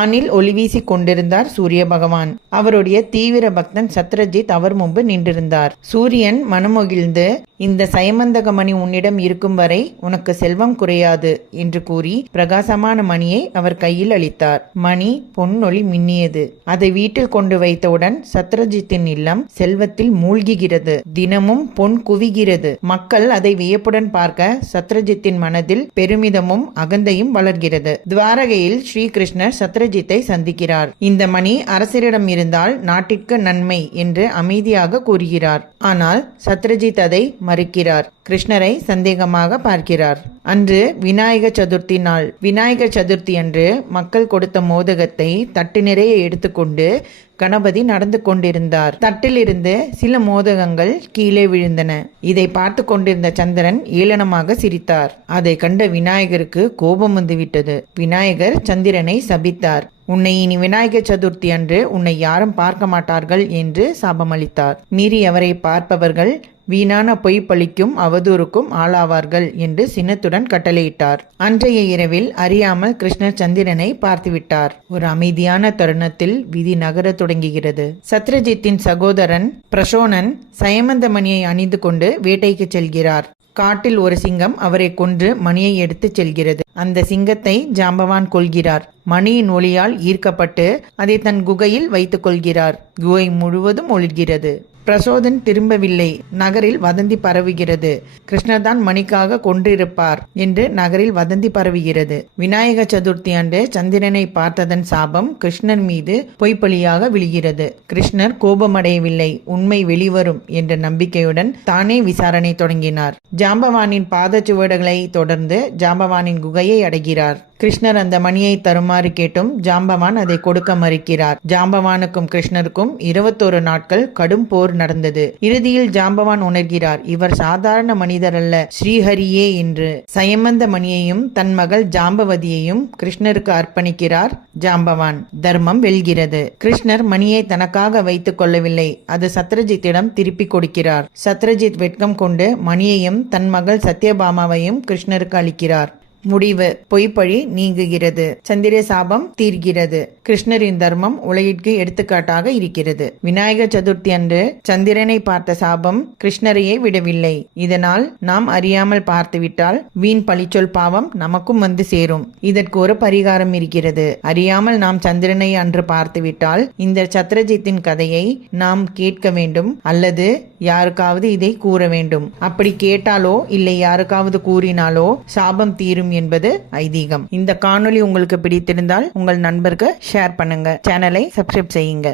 வானில் ஒளிவீசி கொண்டிருந்தார் சூரிய பகவான். அவருடைய தீவிர பக்தன் சத்ரஜித் அவர் முன்பு நின்றிருந்தார். சூரியன் மனமொகிழ்ந்து, இந்த சயமந்தக மணி உன்னிடம் இருக்கும் வரை உனக்கு செல்வம் குறையாது என்று கூறி பிரகாசமான மணியை அவர் கையில் அளித்தார். மணி பொன்னொளி மின்னியது. அதை வீட்டில் கொண்டு வைத்தவுடன் சத்ரஜித்தின் இல்லம் செல்வத்தில் மூழ்குகிறது. தினமும் பொன் குவிகிறது. மக்கள் அதை வியப்புடன் பார்க்க சத்ரஜித்தின் மனதில் பெருமிதமும் அகந்தையும் வளர்கிறது. துவாரகையில் ஸ்ரீகிருஷ்ணர் சத்ரஜித்தை சந்திக்கிறார். இந்த மணி அரசரிடம் இருந்தால் நாட்டிற்கு நன்மை என்று அமைதியாக கூறுகிறார். ஆனால் சத்ரஜித் அதை மறுக்கிறார். கிருஷ்ணரை சந்தேகமாக பார்க்கிறார். அன்று விநாயக சதுர்த்தி நாள். விநாயகர் சதுர்த்தி அன்று மக்கள் கொடுத்த மோதகத்தை தட்டு நிறைய எடுத்துக்கொண்டு கணபதி நடந்து கொண்டிருந்தார். தட்டிலிருந்து சில மோதகங்கள் கீழே விழுந்தன. இதை பார்த்து கொண்டிருந்த சந்திரன் ஏளனமாக சிரித்தார். அதை கண்ட விநாயகருக்கு கோபம் வந்துவிட்டது. விநாயகர் சந்திரனை சபித்தார். உன்னை இனி விநாயகர் சதுர்த்தி அன்று உன்னை யாரும் பார்க்க மாட்டார்கள் என்று சாபமளித்தார். மீறி அவரை பார்ப்பவர்கள் வீணான பொய் பழிக்கும் அவதூறுக்கும் ஆளாவார்கள் என்று சினத்துடன் கட்டளையிட்டார். அன்றைய இரவில் அறியாமல் கிருஷ்ணர் சந்திரனை பார்த்துவிட்டார். ஒரு அமைதியான தருணத்தில் விதி நகர தொடங்குகிறது. சத்ரஜித்தின் சகோதரன் பிரசோனன் சயமந்த மணியை அணிந்து கொண்டு வேட்டைக்கு செல்கிறார். காட்டில் ஒரு சிங்கம் அவரை கொன்று மணியை எடுத்து செல்கிறது. அந்த சிங்கத்தை ஜாம்பவான் கொள்கிறார். மணியின் ஒளியால் ஈர்க்கப்பட்டு அதை தன் குகையில் வைத்துக் கொள்கிறார். குகை முழுவதும் ஒளிர்கிறது. பிரசோதன் திரும்பவில்லை. நகரில் வதந்தி பரவுகிறது. கிருஷ்ணர்தான் மணிக்காக கொன்றிருப்பார் என்று நகரில் வதந்தி பரவுகிறது. விநாயக சதுர்த்தி அன்று சந்திரனை பார்த்ததன் சாபம் கிருஷ்ணர் மீது பொய்ப்பழியாக விழுகிறது. கிருஷ்ணர் கோபமடையவில்லை. உண்மை வெளிவரும் என்ற நம்பிக்கையுடன் தானே விசாரணை தொடங்கினார். ஜாம்பவானின் பாதச்சுவடுகளை தொடர்ந்து ஜாம்பவானின் குகையை அடைகிறார். கிருஷ்ணர் அந்த மணியை தருமாறு கேட்டும் ஜாம்பவான் அதை கொடுக்க மறுக்கிறார். ஜாம்பவானுக்கும் கிருஷ்ணருக்கும் 21 நாட்கள் கடும் போர் நடந்தது. இறுதியில் ஜாம்பவான் உணர்கிறார், இவர் சாதாரண மனிதர் அல்ல, ஸ்ரீஹரியே என்று. சயமந்த மணியையும் தன் மகள் ஜாம்பவதியையும் கிருஷ்ணருக்கு அர்ப்பணிக்கிறார் ஜாம்பவான். தர்மம் வெல்கிறது. கிருஷ்ணர் மணியை தனக்காக வைத்துக் கொள்ளவில்லை. அது சத்ரஜித்திடம் திருப்பி கொடுக்கிறார். சத்ரஜித் வெட்கம் கொண்டு மணியையும் தன் மகள் சத்யபாமாவையும் கிருஷ்ணருக்கு அளிக்கிறார். முடிவு: பொய்ப்பழி நீங்குகிறது. சந்திர சாபம் தீர்கிறது. கிருஷ்ணரின் தர்மம் உலகிற்கு எடுத்துக்காட்டாக இருக்கிறது. விநாயகர் சதுர்த்தி அன்று சந்திரனை பார்த்த சாபம் கிருஷ்ணரையே விடவில்லை. இதனால் நாம் அறியாமல் பார்த்துவிட்டால் வீண் பழிச்சொல் பாவம் நமக்கும் வந்து சேரும். இதற்கு ஒரு பரிகாரம் இருக்கிறது. அறியாமல் நாம் சந்திரனை அன்று பார்த்துவிட்டால் இந்த சத்ரஜித்தின் கதையை நாம் கேட்க வேண்டும் அல்லது யாருக்காவது இதை கூற வேண்டும். அப்படி கேட்டாலோ இல்லை யாருக்காவது கூறினாலோ சாபம் தீரும் என்பது ஐதீகம். இந்த காணொளி உங்களுக்கு பிடித்திருந்தால் உங்கள் நண்பருக்கு ஷேர் பண்ணுங்க. சேனலை சப்ஸ்கிரைப் செய்யுங்க.